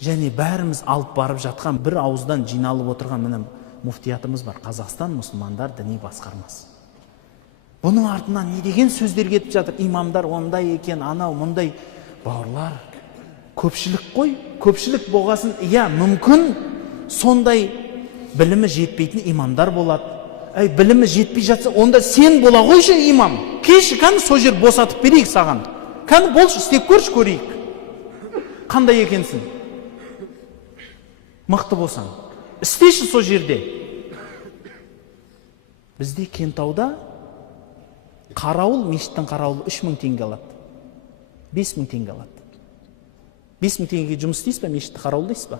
және бәріміз алып барып жатқан бір ауыздан жиналып отырған міне муфтиятымыз бар, Қазақстан мұсылмандар діни басқармасы. Бұның артынан не деген сөздер кетіп жатыр? Имамдар ондай екен, анау мұндай. Бауырлар, көпшілік қой, көпшілік болғасын, иә, мүмкін сондай білімі жетпейтін имамдар болады. Білімі жетпей жатса, онда сен бола қойшы имам. Кеші, кәні сол жер босатып берейік саған. Кәні болшы, істеп көрші, көрейік. Қандай екенсің? Мықты болсаң, істеші сол жерде. Бізде Кентауда қарауыл, мешіттің қарауылы 3000 теңге алады. 5000 теңге алады. 5000 теңгеге жұмыс істейсіз ба, мешітті қарауыл дейсіз ба?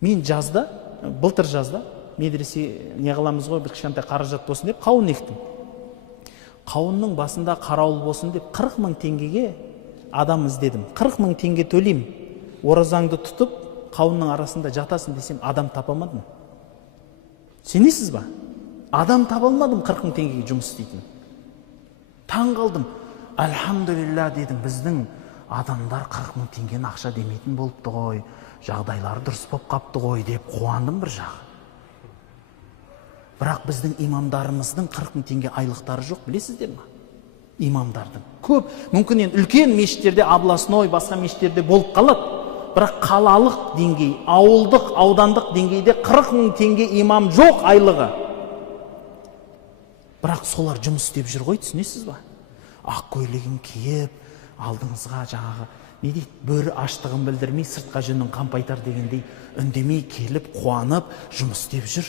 Мен жазда, былтыр жазда, медресе не қыламыз ғой, бір кішкентай қаражат болсын деп қауын ектім. Қауынның басында қарауыл болсын деп 40 000 теңгеге адам іздедім. 40 000 теңге төлейм. Оразаңды тұтып, қауынның арасында жатасың десем, адам тапамадым. Сенесіз ба? Адам табалмадым 40 000 теңгеге жұмыс істейтін. Таң қалдым. Альхамдулилля дедім, біздің адамдар 40 000 теңгені ақша демейтін болыпты ғой, жағдайлары дұрыс болып қапты ғой деп қуандым бір жағы. Бірақ біздің имамдарымыздың 40 000 теңге айлықтары жоқ, білесіздер ма? Имамдардың көп, мүмкін енді үлкен мешіттерде, областной, басқа мешіттерде болып қалады. Бірақ қалалық деңгей, ауылдық, аудандық деңгейде 40 000 теңге имам жоқ айлығы. Бірақ солар жұмыс істеп жүр ғой, түсінесіз ба? Ақ көйлегін киіп, алдыңызға жаңағы, не дейді, бөрі аштығын білдірмей, сыртқа жүнін қампайтар дегендей, үндемей келіп, қуанып, жұмыс істеп жүр.